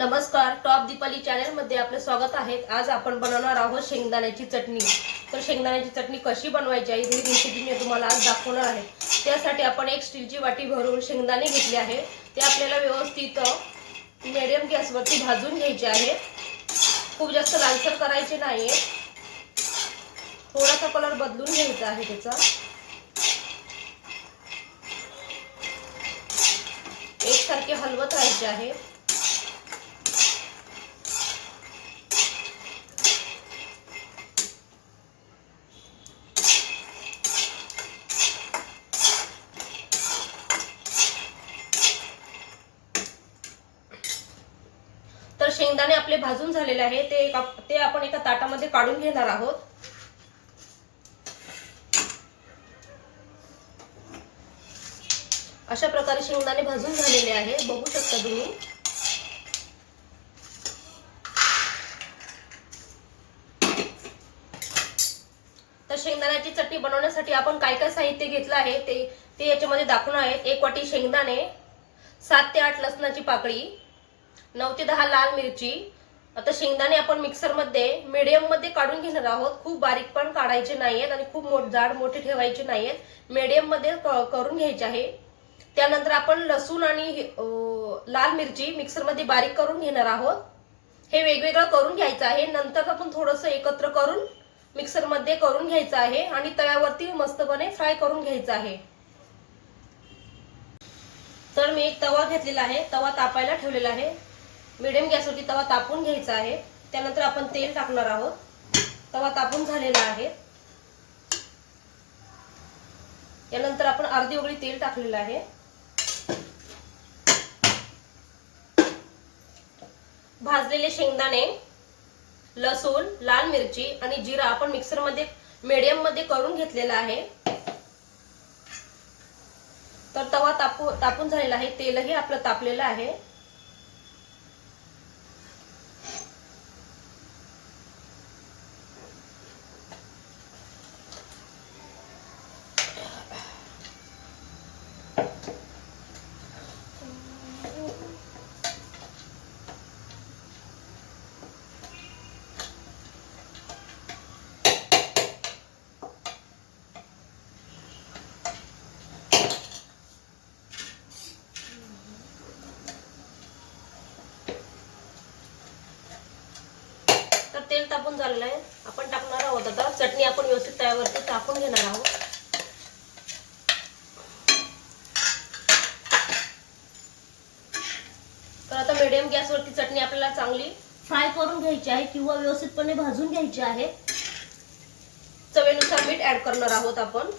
नमस्कार, top Deepali channel मध्ये आपले स्वागत आहे। आज आपण बनवणार आहोत शेंगदाण्याची चटणी। तर शेंगदाण्याची चटणी कशी बनवायची आहे ही रेसिपी मी तुम्हाला आज दाखवणार आहे। त्यासाठी आपण एक स्टीलची वाटी भरून शेंगदाणे घेतले आहे। ते आपल्याला व्यवस्थित मीडियम गॅसवरती भाजून घ्यायचे आहे। खूप जास्त लालसर करायचे नाहीये, थोडासा कलर बदलून घ्यायचा आहे त्याचा। एकसारखे हलवत राहायचे आहे। तर शेंगदाणे आपले भाजून झालेले आहे, ते आपण एका ताटामध्ये काढून घेणार आहोत। अशा प्रकारे शेंगदाणे भाजून झालेले आहे, बघू शकता तुम्ही। तर शेंगदाण्याची चटणी बनवण्यासाठी आपण काय काय साहित्य घेतलं आहे ते याच्यामध्ये दाखवणार आहे। 1 वाटी शेंगदाणे, 7 ते 8 लसणाची पाकळी, 9 ते 10 लाल मिरची। आता शेंगदाणे आपण मिक्सर मध्ये मीडियम मध्ये काढून घेणार आहोत। खूप बारीक पण काढायचे नाहीयेत आणि खूप जाड मोठे ठेवायचे नाहीयेत, मीडियम मध्ये करून घ्यायचे आहे। त्यानंतर आपण लसूण आणि लाल मिरची मिक्सर मध्ये बारीक करून घेणार आहोत। हे वेगवेगळं करून घ्यायचं आहे। नंतर आपण थोडंसं एकत्र करून मिक्सर मध्ये करून घ्यायचं आहे आणि तव्यावरती मस्तपणे फ्राय करून घ्यायचं आहे। तर मी एक तवा घेतलेला आहे, तवा तापायला ठेवलेला आहे। मीडियम गॅसवरती तवा तापून घ्यायचा आहे। त्यानंतर आपण तेल टाकणार आहोत। तवा तापून झालेला आहे। यानंतर आपण अर्धी उकळी तेल टाकलेलं आहे। भाजलेले शेंगदाणे, लसूण, लाल मिरची आणि जिरा आपण मिक्सर मध्ये मीडियम मध्ये करून घेतलेला आहे। तर तवा तापून झालेला आहे, तेलही आपलं तापलेलं आहे। तेल तापून झालेलं आहे, आपण टाकणार आहोत आता चटणी। आपण व्यवस्थित तव्यावरती टाकून घेणार आहोत। तर आता मीडियम गॅसवरती चटणी आपल्याला चांगली फ्राय करून घ्यायची आहे किंवा व्यवस्थितपणे भाजून घ्यायची आहे। चवीनुसार मीठ ऍड करणार आहोत आपण।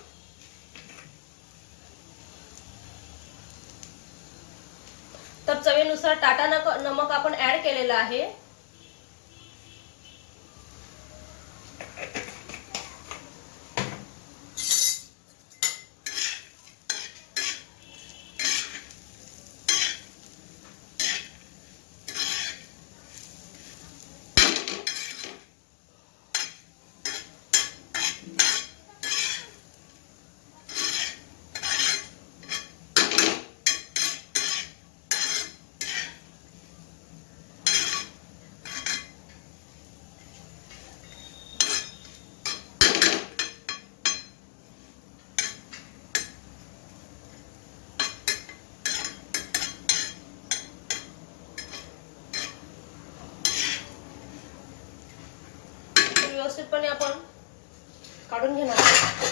तर चवीनुसार टाटा नमक आपण ऍड केलेला आहे। व्यवस्थितपणे आपण काढून घेणार आहोत।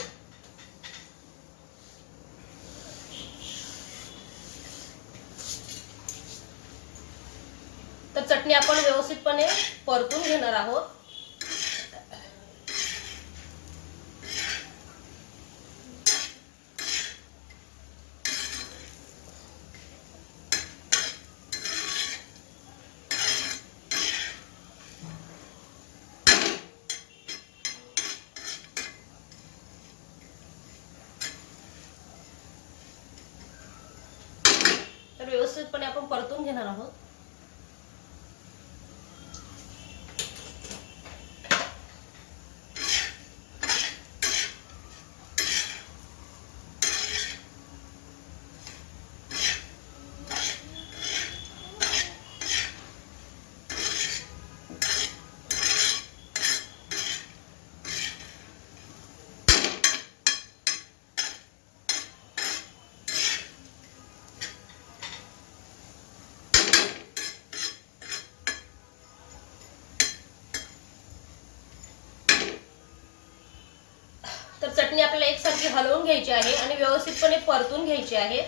तर चटणी आपण व्यवस्थितपणे परतून घेणार आहोत। व्यवस्थितपणे आपण परतून घेणार आहोत। आपल्याला एकसारखी हलवून घ्यायची आहे आणि व्यवस्थितपणे परतून घ्यायची आहे।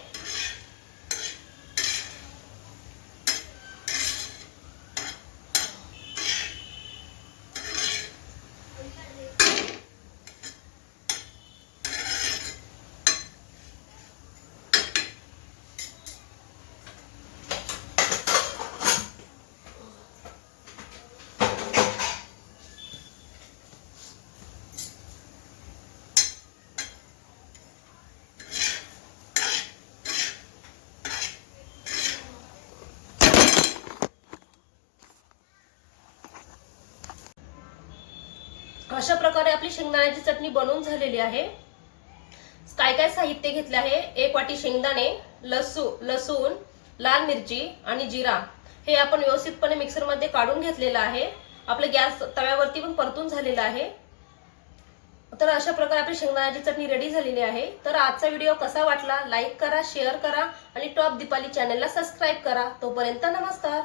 अशा प्रकारे आपली शेंगदाण्याची चटणी बनवून झालेली आहे। काय काय साहित्य घेतले आहे, 1 वाटी शेंगदाणे, लसूण, लाल मिरची आणि जिरा हे आपण व्यवस्थितपणे मिक्सर मध्ये काढून घेतलेलं आहे। आपलं गॅस तव्यावरती पण परतून झालेलं आहे। तर अशा प्रकारे आपली शेंगदाण्याची चटणी रेडी झालेली आहे। तर आजचा व्हिडिओ कसा वाटला लाईक करा, शेअर करा आणि टॉप दीपाली चॅनलला सबस्क्राईब करा। तोपर्यंत नमस्कार।